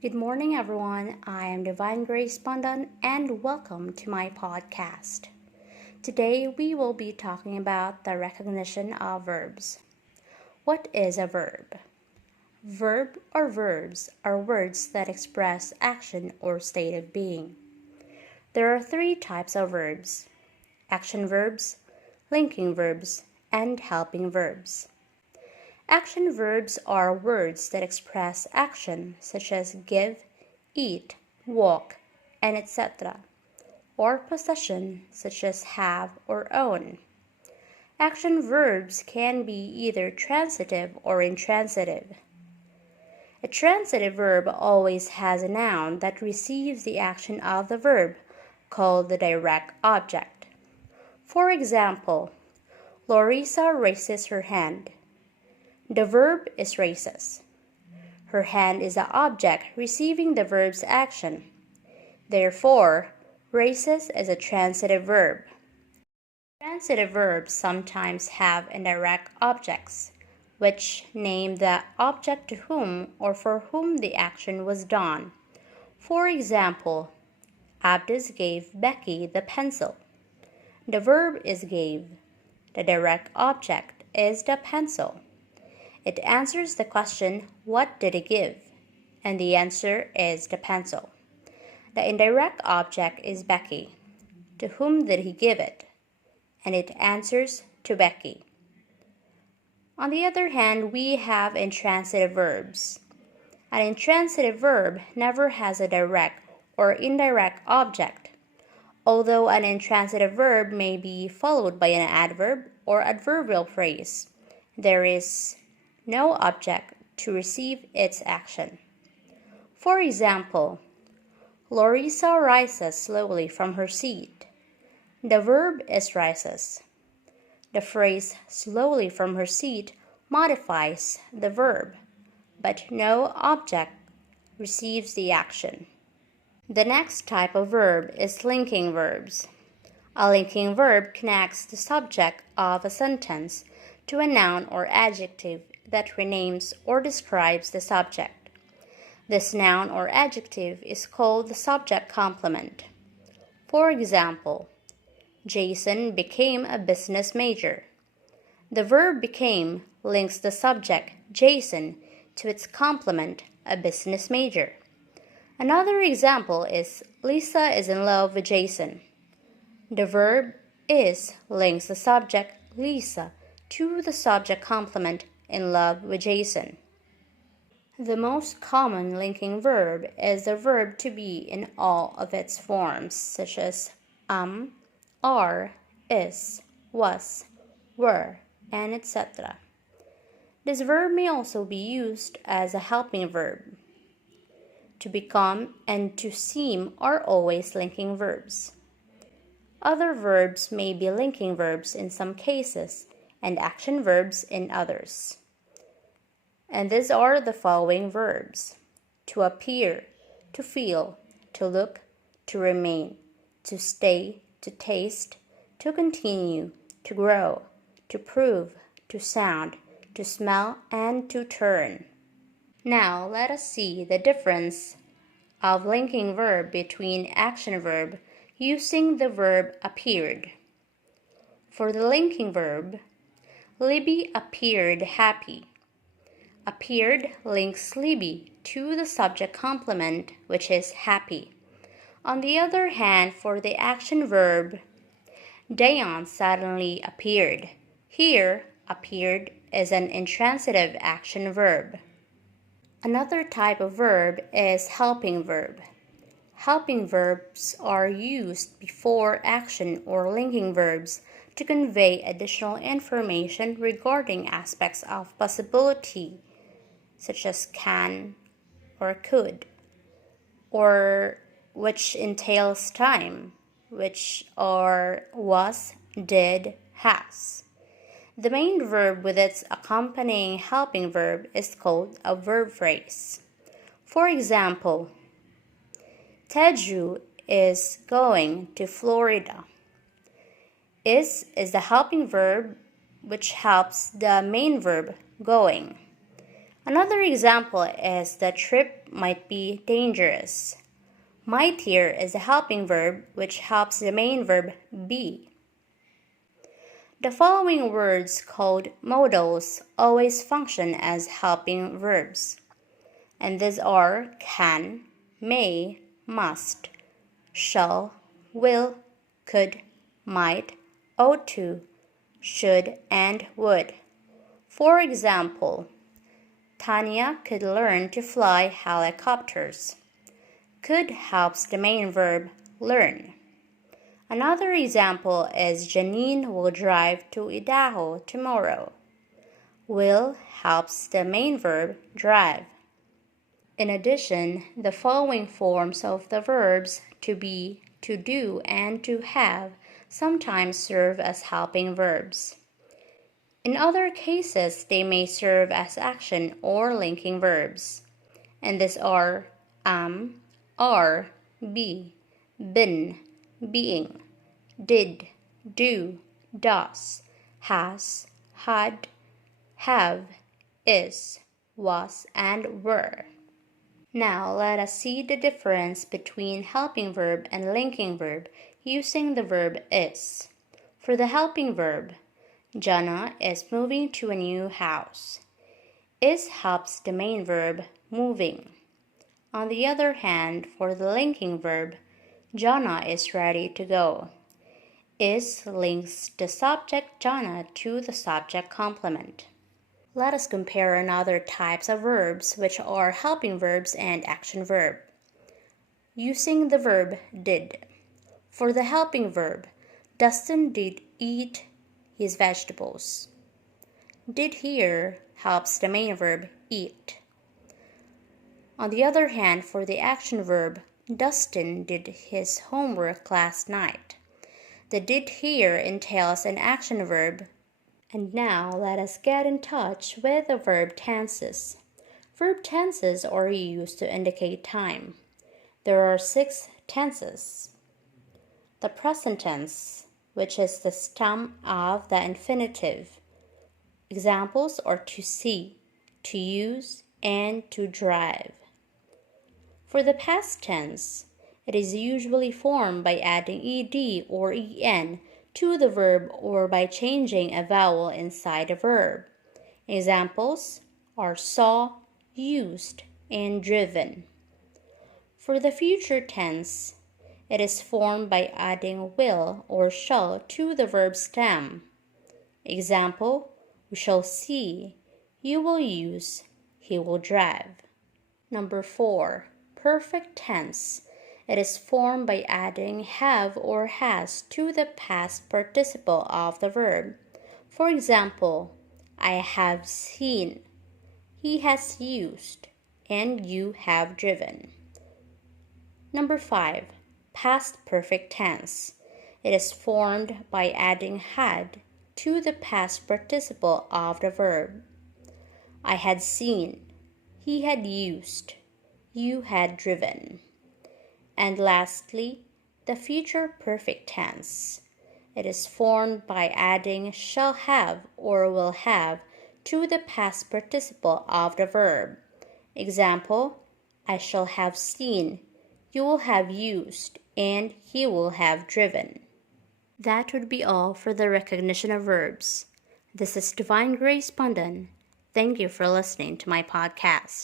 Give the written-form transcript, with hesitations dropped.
Good morning, everyone. I am Divine Grace Pandan, and welcome to my podcast. Today, we will be talking about the recognition of verbs. What is a verb? Verb or verbs are words that express action or state of being. There are three types of verbs: action verbs, linking verbs, and helping verbs. Action verbs are words that express action, such as give, eat, walk, and etc., or possession, such as have or own. Action verbs can be either transitive or intransitive. A transitive verb always has a noun that receives the action of the verb, called the direct object. For example, Lorisa raises her hand. The verb is raises. Her hand is the object receiving the verb's action. Therefore, raises is a transitive verb. Transitive verbs sometimes have indirect objects, which name the object to whom or for whom the action was done. For example, Abdus gave Becky the pencil. The verb is gave. The direct object is the pencil. It answers the question, what did he give? And the answer is the pencil. The indirect object is Becky. To whom did he give it? And it answers to Becky. On the other hand, we have intransitive verbs. An intransitive verb never has a direct or indirect object. Although an intransitive verb may be followed by an adverb or adverbial phrase, there is no object to receive its action. For example, Lorisa rises slowly from her seat. The verb is rises. The phrase slowly from her seat modifies the verb, but no object receives the action. The next type of verb is linking verbs. A linking verb connects the subject of a sentence to a noun or adjective that renames or describes the subject. This noun or adjective is called the subject complement. For example, Jason became a business major. The verb became links the subject, Jason, to its complement, a business major. Another example is Lisa is in love with Jason. The verb is links the subject, Lisa, to the subject complement, in love with Jason. The most common linking verb is the verb to be in all of its forms, such as are, is, was, were, and etc. This verb may also be used as a helping verb. To become and to seem are always linking verbs. Other verbs may be linking verbs in some cases, and action verbs in others. And these are the following verbs: to appear, to feel, to look, to remain, to stay, to taste, to continue, to grow, to prove, to sound, to smell, and to turn. Now let us see the difference of linking verb between action verb using the verb appeared. For the linking verb, Libby appeared happy. Appeared links Libby to the subject complement, which is happy. On the other hand, for the action verb, Dayan suddenly appeared. Here, appeared is an intransitive action verb. Another type of verb is helping verb. Helping verbs are used before action or linking verbs to convey additional information regarding aspects of possibility, such as can or could, or which entails time, which are was, did, has. The main verb with its accompanying helping verb is called a verb phrase. For example, Teju is going to Florida. Is the helping verb which helps the main verb going. Another example is the trip might be dangerous. Might here is a helping verb which helps the main verb be. The following words called modals always function as helping verbs, and these are can, may, must, shall, will, could, might, ought to, should, and would. For example, Tanya could learn to fly helicopters. Could helps the main verb learn. Another example is Janine will drive to Idaho tomorrow. Will helps the main verb drive. In addition, the following forms of the verbs to be, to do, and to have sometimes serve as helping verbs. In other cases, they may serve as action or linking verbs, and these are am, are, be, been, being, did, do, does, has, had, have, is, was, and were. Now let us see the difference between helping verb and linking verb using the verb is. For the helping verb, Jana is moving to a new house. Is helps the main verb moving. On the other hand, for the linking verb, Jana is ready to go. Is links the subject Jana to the subject complement. Let us compare another types of verbs which are helping verbs and action verb. Using the verb did. For the helping verb, Dustin did eat his vegetables. Did here helps the main verb eat. On the other hand, for the action verb, Dustin did his homework last night. The did here entails an action verb. And now let us get in touch with the verb tenses. Verb tenses are used to indicate time. There are 6 tenses. The present tense, which is the stem of the infinitive. Examples are to see, to use, and to drive. For the past tense, it is usually formed by adding ed or en to the verb or by changing a vowel inside a verb. Examples are saw, used, and driven. For the future tense, it is formed by adding will or shall to the verb stem. Example, we shall see, you will use, he will drive. Number 4, perfect tense. It is formed by adding have or has to the past participle of the verb. For example, I have seen, he has used, and you have driven. Number 5, past perfect tense. It is formed by adding had to the past participle of the verb. I had seen, he had used, you had driven. And lastly, the future perfect tense. It is formed by adding shall have or will have to the past participle of the verb. Example, I shall have seen, you will have used, and he will have driven. That would be all for the recognition of verbs. This is Divine Grace Pandan. Thank you for listening to my podcast.